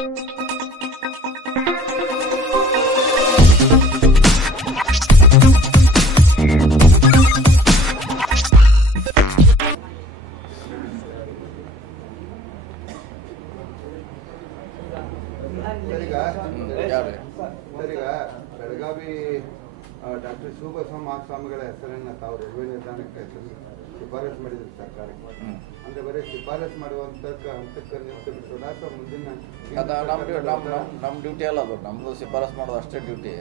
ಸರಿಗ ಬೆಳಗಾವಿ ಡಾಕ್ಟರ್ ಶಿವಬಸವ ಮಹಾಸ್ವಾಮಿಗಳ ಹೆಸರನ್ನ ತಾವು ರೈಲ್ವೆ ನಿಲ್ದಾಣಕ್ಕೆ ಶಿಫಾರಸ್ ಮಾಡಿದ್ರು ಸರ್ಕಾರಕ್ಕೆ. ಅಂದ್ರೆ ಬರೀ ಶಿಫಾರಸ್ ಮಾಡುವಂತ ಹಂತಕ್ಕೆ ನಿಂತುಬಿಟ್ಟು ಅಥವಾ ಮುಂದಿನ ನಮ್ಮ ಡ್ಯೂಟಿ ಅಲ್ಲ ಅದು, ನಮ್ಮದು ಶಿಫಾರಸ್ ಮಾಡೋದು ಅಷ್ಟೇ ಡ್ಯೂಟಿ.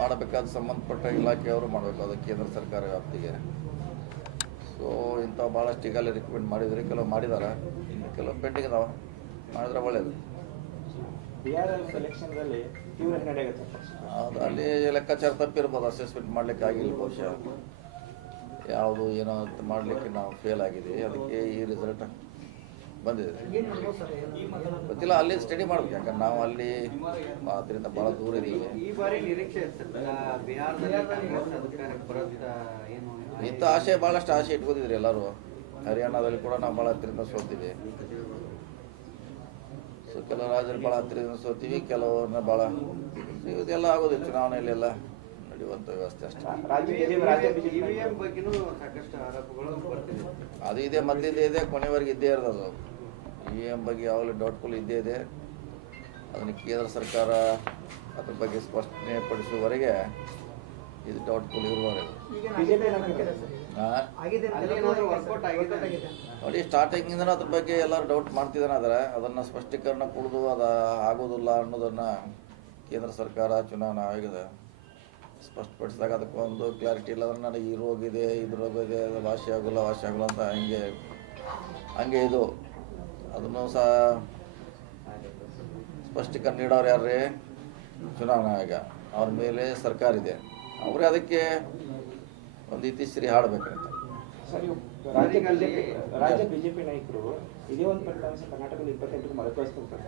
ಮಾಡಬೇಕಾದ ಸಂಬಂಧಪಟ್ಟ ಇಲಾಖೆಯವರು ಮಾಡಬೇಕು, ಅದು ಕೇಂದ್ರ ಸರ್ಕಾರ ವ್ಯಾಪ್ತಿಗೆ. ಸೊ ಇಂಥ ಭಾಳಷ್ಟು ಈಗಲೇ ರಿಕಮೆಂಡ್ ಮಾಡಿದ್ರಿ, ಕೆಲವು ಮಾಡಿದ್ದಾರೆ, ಇನ್ನು ಕೆಲವು ಪೆಂಡಿಂಗ್ ಇದಾವೆ, ಮಾಡಿದ್ರೆ ಒಳ್ಳೇದು. ಅದು ಅಲ್ಲಿ ಲೆಕ್ಕಾಚಾರ ತಪ್ಪಿರ್ಬೋದು, ಅಸೆಸ್ಮೆಂಟ್ ಮಾಡ್ಲಿಕ್ಕೆ ಆಗಿಲ್ಲ ಬಹುಶಃ, ಯಾವುದು ಏನೋ ಮಾಡಲಿಕ್ಕೆ ನಾವು ಫೇಲ್ ಆಗಿದ್ದೀವಿ, ಅದಕ್ಕೆ ಈ ರಿಸಲ್ಟ್ ಬಂದಿದೆ. ಗೊತ್ತಿಲ್ಲ, ಅಲ್ಲಿ ಸ್ಟಡಿ ಮಾಡ್ಬೇಕು, ಯಾಕಂದ್ರೆ ನಾವು ಅಲ್ಲಿ ಅದರಿಂದ ಭಾಳ ದೂರ ಇದ್ದೀವಿ. ಇಂಥ ಆಸೆ ಭಾಳಷ್ಟು ಆಸೆ ಇಟ್ಕೋತಿದ್ರಿ ಎಲ್ಲರೂ. ಹರಿಯಾಣದಲ್ಲಿ ಕೂಡ ನಾವು ಭಾಳ ಹತ್ತಿರದಿಂದ ಸೋತೀವಿ. ಸೊ ಕೆಲವು ರಾಜ್ಯದಲ್ಲಿ ಭಾಳ ಹತ್ತಿರದಿಂದ ಸೋತೀವಿ, ಕೆಲವ್ರನ್ನ ಭಾಳ ಇದೆಲ್ಲ ಆಗೋದು ಚುನಾವಣೆಯಲ್ಲಿ ಎಲ್ಲ ನಡೆಯುವಂಥ ವ್ಯವಸ್ಥೆ ಅಷ್ಟೇ. ಅದು ಇದೆ, ಮೊದಲಿದ್ದೇ ಇದೆ, ಕೊನೆವರೆಗೆ ಇದ್ದೇ ಇರೋದು. EVM ಬಗ್ಗೆ ಯಾವಾಗಲೂ ಡೌಟ್ಫುಲ್ ಇದ್ದೇ ಇದೆ. ಅದನ್ನು ಕೇಂದ್ರ ಸರ್ಕಾರ ಅದ್ರ ಬಗ್ಗೆ ಸ್ಪಷ್ಟನೆ ಪಡಿಸುವವರೆಗೆ ಇದು ಡೌಟ್ಫುಲ್ ಇರುವವರೆಗೆ. ನೋಡಿ, ಸ್ಟಾರ್ಟಿಂಗಿಂದ ಅದ್ರ ಬಗ್ಗೆ ಎಲ್ಲರೂ ಡೌಟ್ ಮಾಡ್ತಿದ್ದಾನೆ. ಆದರೆ ಅದನ್ನು ಸ್ಪಷ್ಟೀಕರಣ ಕೊಡೋದು ಅದು ಆಗೋದಿಲ್ಲ ಅನ್ನೋದನ್ನು ಕೇಂದ್ರ ಸರ್ಕಾರ ಚುನಾವಣಾ ಆಯೋಗದ ಸ್ಪಷ್ಟಪಡಿಸಿದಾಗ ಅದಕ್ಕೊಂದು ಕ್ಲಾರಿಟಿ ಇಲ್ಲ. ಅಂದ್ರೆ ನನಗೆ ಈ ರೋಗ ಇದೆ, ಇದು ರೋಗ ಇದೆ, ಅದು ವಾಸಿ ಆಗೋಲ್ಲ ಅಂತ ಹಂಗೆ ಇದು ಅದನ್ನು ಸಹ ಸ್ಪಷ್ಟೀಕರಣ ನೀಡೋರು ಯಾರೇ ಚುನಾವಣಾ ಆಯೋಗ, ಅವ್ರ ಮೇಲೆ ಸರ್ಕಾರ ಇದೆ, ಅವರೇ ಅದಕ್ಕೆ ಒಂದು ಇತಿಶ್ರೀ ಹಾಡಬೇಕಂತ. ರಾಜ್ಯ ಬಿಜೆಪಿ ನಾಯಕರು ಇದೇ ಒಂದು ಫಲಿತಾಂಶ ಕರ್ನಾಟಕದಲ್ಲಿ 28 ಮರುಕಳಿಸ್ತಾರೆ.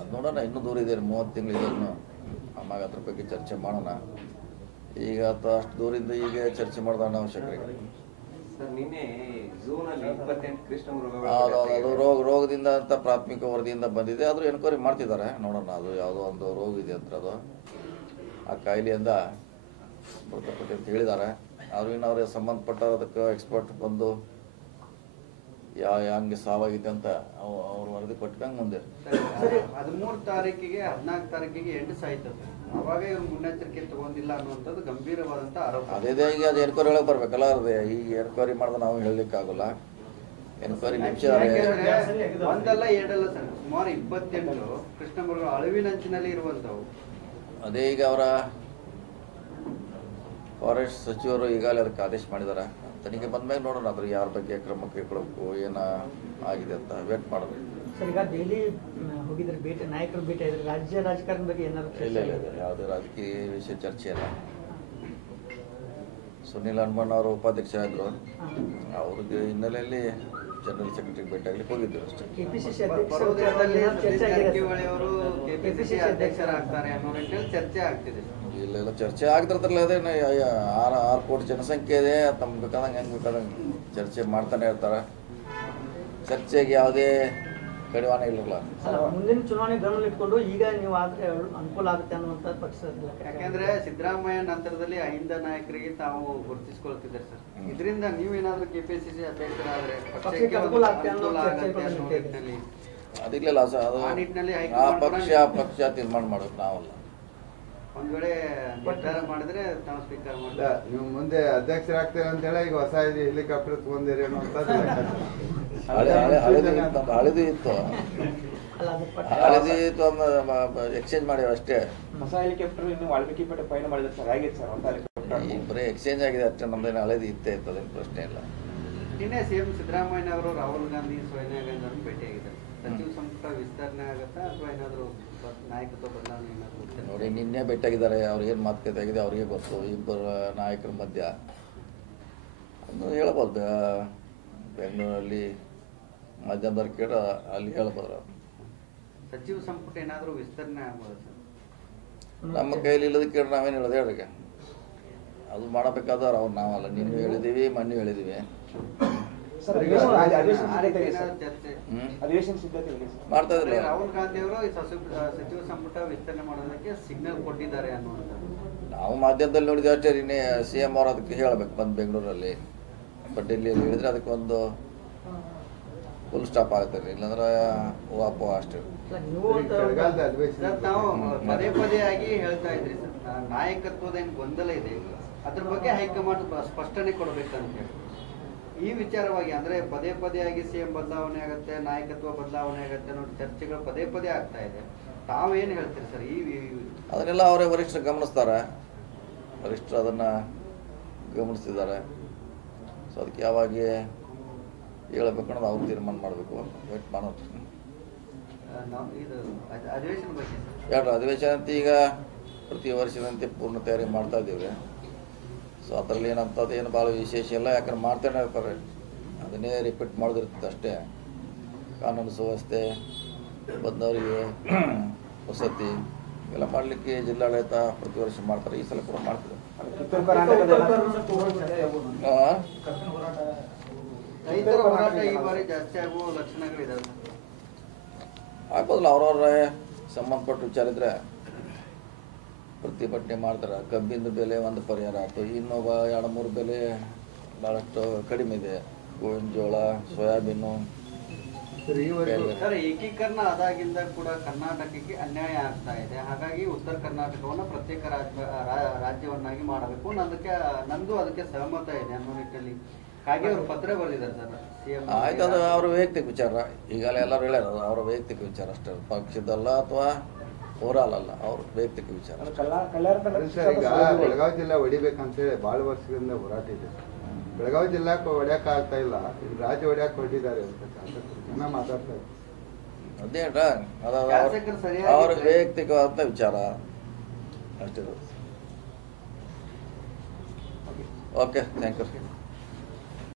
ಅದು ನೋಡೋಣ, ಇನ್ನೂ ದೂರ ಇದೆ, 30 ತಿಂಗಳಿದೆ ಇನ್ನು. ಆವಾಗ ಅದ್ರ ಬಗ್ಗೆ ಚರ್ಚೆ ಮಾಡೋಣ. ಈಗ ಅಥವಾ ಅಷ್ಟು ದೂರಿಂದ ಈಗ ಚರ್ಚೆ ಮಾಡೋದು ಅನಾವಶ್ಯಕ. ಅದು ರೋಗದಿಂದ ಅಂತ ಪ್ರಾಥಮಿಕ ವರದಿಯಿಂದ ಬಂದಿದೆ, ಆದರೂ ಎನ್ಕ್ವೈರಿ ಮಾಡ್ತಿದ್ದಾರೆ, ನೋಡೋಣ. ಅದು ಯಾವುದೋ ಒಂದು ರೋಗ ಇದೆ ಅಂತ, ಅದು ಆ ಕಾಯಿಲೆಯಿಂದ ಮೃತಪಟ್ಟು ಅಂತ ಹೇಳಿದ್ದಾರೆ. ಆದರೂ ಇನ್ನು ಅವ್ರಿಗೆ ಸಂಬಂಧಪಟ್ಟ ಅದಕ್ಕೆ ಎಕ್ಸ್ಪರ್ಟ್ ಬಂದು ಹಂಗೆ ಸಾವಾಗಿದೆ ಅಂತ ಅವ್ರು ವರದಿ ಕೊಟ್ಕಂಗೆ ಮುಂದೆ 13 ತಾರೀಕಿಗೆ 14 ತಾರೀಕಿಗೆ ಎಂಟು ಸಾಯ್ತದೆ. ಅವಾಗ ಇವ್ರು ಮುನ್ನೆಚ್ಚರಿಕೆ ತಗೊಂಡಿಲ್ಲ ಅನ್ನುವಂಥದ್ದು ಗಂಭೀರವಾದಂಥ ಆರೋಪ. ಅದೇ ಈಗ ಅದು ಎನ್ಕ್ವೈರಿ ಒಳಗೆ ಬರ್ಬೇಕಲ್ಲ. ಅದೇ ಈಗ ಎನ್ಕ್ವೈರಿ ಮಾಡಿದ್ರೆ ನಾವು ಹೇಳಲಿಕ್ಕಾಗಲ್ಲ. ಎನ್ಕ್ವೈರಿ ಒಂದಲ್ಲ ಎರಡಲ್ಲ ಸರ್, ಸುಮಾರು 28 ಕೃಷ್ಣ ಮೃಗಗಳು ಅಳಿವಿನಂಚಿನಲ್ಲಿ ಇರುವಂಥವು. ಅದೇ ಈಗ ಅವರ ಫಾರೆಸ್ಟ್ ಸಚಿವರು ಈಗಾಗಲೇ ಅದಕ್ಕೆ ಆದೇಶ ಮಾಡಿದ್ದಾರೆ. ತನಿಖೆ ಬಂದ್ಮೇಲೆ ನೋಡೋಣ ಅದ್ರ ಯಾರ ಬಗ್ಗೆ ಕ್ರಮ ಕೈಗೊಳ್ಳಬೇಕು, ಏನು ಆಗಿದೆ ಅಂತ ವೇಟ್ ಮಾಡಬೇಕು. ಸರ್, ಈಗ ದೆಹಲಿ ಹೋಗಿದ್ರೆ ಭೇಟಿ, ನಾಯಕರು ಭೇಟಿ ಆಗಿದ್ರೆ ರಾಜ್ಯ ರಾಜಕಾರಣ ಬಗ್ಗೆ ಏನಾದ್ರು? ಇಲ್ಲ, ಯಾವುದೇ ರಾಜಕೀಯ ವಿಷಯ ಚರ್ಚೆ ಇಲ್ಲ. ಸುನಿಲ್ ಹನುಮಣ್ಣ ಅವರು ಉಪಾಧ್ಯಕ್ಷರಾದರು, ಅವ್ರಿಗೆ ಹಿನ್ನೆಲೆಯಲ್ಲಿ ಜನರಲ್ ಸೆಕ್ರೆಟರಿ ಭೇಟಿ ಆಗ್ಲಿಕ್ಕೆ ಹೋಗಿದ್ರು ಅಷ್ಟೇ. ಕೆಪಿಸಿಸಿ ಅಧ್ಯಕ್ಷರಾಗ್ತಾರೆ ಅನ್ನೋ ನಿಟ್ಟಿನಲ್ಲಿ ಚರ್ಚೆ ಆಗ್ತಿದೆ. ಇಲ್ಲ ಚರ್ಚೆ ಆಗ್ತಿರ್ತಾರಲ್ಲ. ಅದೇ 6 ಕೋಟಿ ಜನಸಂಖ್ಯೆ ಇದೆ, ತಮ್ಗೆ ಬೇಕಾದಂಗೆ ಹೆಂಗೆ ಬೇಕಾದಂಗೆ ಚರ್ಚೆ ಮಾಡ್ತಾನೆ ಇರ್ತಾರೆ. ಚರ್ಚೆಗೆ ಯಾವುದೇ ಕಡಿವಾಣ ಇರಲಿಲ್ಲ. ಮುಂದಿನ ಚುನಾವಣೆ ಗಮನ ಇಟ್ಕೊಂಡು ಈಗ ನೀವು ಆದ್ರೆ ಅನುಕೂಲ ಆಗುತ್ತೆ ಅನ್ನುವಂಥ ಪಕ್ಷ. ಯಾಕೆಂದ್ರೆ ಸಿದ್ದರಾಮಯ್ಯ ನಂತರದಲ್ಲಿ ಅಹಿಂದ ನಾಯಕರಿಗೆ ತಾವು ಗುರುತಿಸಿಕೊಳ್ತಿದ್ದಾರೆ ಸರ್. ಇದರಿಂದ ನೀವೇನಾದ್ರೂ ಕೆಪಿಸಿಸಿ ಅಧ್ಯಕ್ಷರಾದ್ರೆ ಅದಿಲ್ಲ ಸರ್, ಅದು ಆ ಪಕ್ಷ ತೀರ್ಮಾನ ಮಾಡೋದು ನಾವಲ್ಲ. ಒಂದ್ ವೇಳೆ ನಿರ್ಧಾರ ಮಾಡಿದ್ರೆ ತಾವು ಸ್ವೀಕಾರ ಮಾಡಿಲ್ಲ. ನೀವು ಮುಂದೆ ಅಧ್ಯಕ್ಷರಾಗ್ತೀರ ಅಂತ ಹೇಳಿ ಈಗ ಹೊಸ ಹೆಲಿಕಾಪ್ಟರ್ ತಗೊಂಡಿರಿ ಅನ್ನೋಂಥದ್ದು ಹಳೆದು ಇತ್ತು ಎಕ್ಸ್ಚೇಂಜ್ ಮಾಡಿವ ಅಷ್ಟೇ. ಹೊಸ ಹೆಲಿಕಾಪ್ಟರ್ ಇನ್ನು ವಾಲ್ಮೀಕಿ ಪೇಟೆ ಪಯಣ ಮಾಡಿದ್ರೆ ಸರ್, ಹೇಗಿದೆ ಸರ್ ಹೊಸ ಹೆಲಿಕಾಪ್ಟರ್? ಈಗ ಬರೀ ಎಕ್ಸ್ಚೇಂಜ್ ಆಗಿದೆ ಅಷ್ಟೇ, ನಮ್ದೇನು ಹಳೆದು ಇತ್ತೇ ಇತ್ತು, ಅದೇನು ಪ್ರಶ್ನೆ ಇಲ್ಲ. ನಿನ್ನೆ ಸಿಎಂ ಸಿದ್ದರಾಮಯ್ಯ ಅವರು ರಾಹುಲ್ ಗಾಂಧಿ, ಸೋನಿಯಾ ಗಾಂಧಿ ಅವರು ಭೇಟಿಯಾಗಿದ್ದಾರೆ. ಸಚಿವ ಸಂಪುಟ ವಿಸ್ತರಣೆ ಆಗುತ್ತಾ ಅಥವಾ ಏನಾದರೂ ನಾಯಕತ್ವ ಬದಲಾವಣೆ ಏನಾದರೂ? ನೋಡಿ, ನಿನ್ನೆ ಭೇಟಿಯಾಗಿದ್ದಾರೆ, ಅವ್ರು ಏನು ಮಾತುಕತೆ ಆಗಿದೆ ಅವ್ರಿಗೆ ಗೊತ್ತು. ಇಬ್ಬರು ನಾಯಕರ ಮಧ್ಯ ಒಂದು ಹೇಳ್ಬೋದು. ಬೆಂಗಳೂರಲ್ಲಿ ಮಧ್ಯಂತರ ಕೇಳ ಅಲ್ಲಿ ಹೇಳ್ಬೋದು. ಸಚಿವ ಸಂಪುಟ ಏನಾದರೂ ವಿಸ್ತರಣೆ ಆಗ್ಬೋದು ಸರ್? ನಮ್ಮ ಕೈಲಿ ಇಲ್ಲದ ಕೇಳಿ ನಾವೇನು ಹೇಳೋದು ಹೇಳ್ರಿಗೆ, ಅದು ಮಾಡಬೇಕಾದ್ರೆ ಅವ್ರು ನಾವಲ್ಲ. ನಿನ್ನೆ ಹೇಳಿದ್ದೀವಿ, ಮೊನ್ನೆ ಹೇಳಿದ್ದೀವಿ. ಸರ್ ಅಧಿವೇಶನ ಸಿದ್ಧತೆ ಹೇಳಿ ಸರ್. ಮಾಡ್ತಾ ಇದ್ರಲ್ಲ. ರಾಹುಲ್ ಗಾಂಧಿ ಅವರು ಸಚಿವ ಸಂಪುಟ ವಿಸ್ತರಣೆ ಮಾಡೋದಕ್ಕೆ ಸಿಗ್ನಲ್ ಕೊಟ್ಟಿದ್ದಾರೆ ಅನ್ನುವಂಥದ್ದು ನಾವು ಮಾಧ್ಯಮದಲ್ಲಿ ನೋಡಿದ್ವಿ ಅಷ್ಟೇ. CM ಅವ್ರು ಅದಕ್ಕೆ ಹೇಳಬೇಕು ಬಂದು ಬೆಂಗಳೂರಲ್ಲಿ, ಬಟ್ ಡೆಲ್ಲಿಯಲ್ಲಿ ಹೇಳಿದ್ರೆ ಅದಕ್ಕೊಂದು ಫುಲ್ ಸ್ಟಾಪ್ ಆಗುತ್ತೆ ರೀ, ಇಲ್ಲಾಂದ್ರೆ ವಾಪು ಅಷ್ಟೇ. ಚಳಿಗಾಲದ ಅಧಿವೇಶನ ಸರ್, ನಾವು ಪದೇ ಪದೇ ಆಗಿ ಹೇಳ್ತಾ ಇದ್ರಿ ಸರ್, ನಾಯಕತ್ವದ ಏನು ಗೊಂದಲ ಇದೆ ಅದ್ರ ಬಗ್ಗೆ ಹೈಕಮಾಂಡ್ ಸ್ಪಷ್ಟನೆ ಕೊಡಬೇಕಂತ ಹೇಳಿ ಈ ವಿಚಾರವಾಗಿ ಅಂದ್ರೆ ಪದೇ ಪದೇ ಆಗಿ CM ಬದಲಾವಣೆ ಆಗುತ್ತೆ, ನಾಯಕತ್ವ ಬದಲಾವಣೆ ಆಗುತ್ತೆ ಅನ್ನೋ ಚರ್ಚೆಗಳು ಪದೇ ಪದೇ ಆಗ್ತಾ ಇದೆ. ತಾವೇನು ಹೇಳ್ತೀರಿ ಸರ್ ಅದನ್ನೆಲ್ಲ ಅವರೇ ವರಿಷ್ಠರು ಗಮನಿಸ್ತಾರೆ, ವರಿಷ್ಠರು ಅದನ್ನ ಗಮನಿಸ್ತಿದ್ದಾರೆ. ಸೊ ಅದಕ್ಕೆ ಯಾವಾಗ ಹೇಳಬೇಕು ಅನ್ನೋದು ಅವ್ರು ತೀರ್ಮಾನ ಮಾಡಬೇಕು, ವೇಟ್ ಮಾಡೋದು. ಇದು ಅಧಿವೇಶನ ಬಗ್ಗೆ ಎರಡು ಅಧಿವೇಶನ ಅಂತ ಈಗ ಪ್ರತಿ ವರ್ಷದಂತೆ ಪೂರ್ಣ ತಯಾರಿ ಮಾಡ್ತಾ ಇದ್ದೀವಿ. ಸೊ ಅದರಲ್ಲಿ ಏನಂತದ್ದು ಏನು ಭಾಳ ವಿಶೇಷ ಇಲ್ಲ, ಯಾಕಂದ್ರೆ ಮಾಡ್ತಾನೆ ಇರ್ತಾರೆ, ಅದನ್ನೇ ರಿಪೀಟ್ ಮಾಡೋದಿರ್ತದೆ ಅಷ್ಟೇ. ಕಾನೂನು ಸುವ್ಯವಸ್ಥೆ, ಬಂದವರಿಗೆ ವಸತಿ ಎಲ್ಲ ಮಾಡಲಿಕ್ಕೆ ಜಿಲ್ಲಾಡಳಿತ ಪ್ರತಿ ವರ್ಷ ಮಾಡ್ತಾರೆ, ಈ ಸಲ ಕೂಡ ಮಾಡ್ತಾರೆ. ಉತ್ತರ ಕರ್ನಾಟಕದ ರೈತರ ಹೋರಾಟ ಈ ಬಾರಿ ಜಾಸ್ತಿ ಆಗುವ ಲಕ್ಷಣಗಳಿದಾವೆ. ಆಗ್ಬೋದಲ್ಲ, ಅವ್ರವ್ರ ಸಂಬಂಧಪಟ್ಟ ವಿಚಾರ ಇದ್ರೆ ಪ್ರತಿಭಟನೆ ಮಾಡ್ತಾರೆ. ಕಬ್ಬಿಂದ ಬೆಲೆ ಒಂದು ಪರಿಹಾರ ಆಯ್ತು, ಇನ್ನೊಬ್ಬ 2-3 ಬೆಲೆ ಭಾಳಷ್ಟು ಕಡಿಮೆ ಇದೆ, ಗೋವಿನ ಜೋಳ, ಸೋಯಾಬೀನು. ಸರ್, ಏಕೀಕರಣ ಆದಾಗಿಂದ ಕೂಡ ಕರ್ನಾಟಕಕ್ಕೆ ಅನ್ಯಾಯ ಆಗ್ತಾ ಇದೆ. ಹಾಗಾಗಿ ಉತ್ತರ ಕರ್ನಾಟಕವನ್ನು ಪ್ರತ್ಯೇಕ ರಾಜ್ಯವನ್ನಾಗಿ ಮಾಡಬೇಕು, ನಂದು ಅದಕ್ಕೆ ಸಹಮತ ಇದೆ ಅನ್ನೋ ನಿಟ್ಟಿನಲ್ಲಿ ಹಾಗೆ ಅವರು ಪತ್ರ ಬರೆದಿದ್ದಾರೆ ಸರ್ CM. ಆಯ್ತು, ಅದು ಅವ್ರ ವೈಯಕ್ತಿಕ ವಿಚಾರ. ಈಗಲೇ ಎಲ್ಲರೂ ಹೇಳ್ಯಾರ, ಅವರ ವೈಯಕ್ತಿಕ ವಿಚಾರ ಅಷ್ಟೇ, ಪಕ್ಷದಲ್ಲ ಅಥವಾ ಓವರಾಲ್ ಅಲ್ಲ, ಅವ್ರ ವೈಯಕ್ತಿಕ ವಿಚಾರ. ಸರ್, ಈಗ ಬೆಳಗಾವಿ ಜಿಲ್ಲಾ ಹೊಡಿಬೇಕಂತೇಳಿ ಭಾಳ ವರ್ಷಗಳಿಂದ ಹೋರಾಟ ಇದೆ. ಬೆಳಗಾವಿ ಜಿಲ್ಲಾಕ್ಕೆ ಹೊಡ್ಯಾಕ ಆಗ್ತಾ ಇಲ್ಲ, ಇಲ್ಲಿ ರಾಜ್ಯ ಹೊಡ್ಯಾಕ ಹೊರಟಿದ್ದಾರೆ ಅಂತ ಜನ ಮಾತಾಡ್ತಾ ಇದ್ದಾರೆ. ಅದೇಟ ಅವ್ರ ವೈಯಕ್ತಿಕವಾದ ವಿಚಾರ ಅಷ್ಟೇ. Okay, thank you.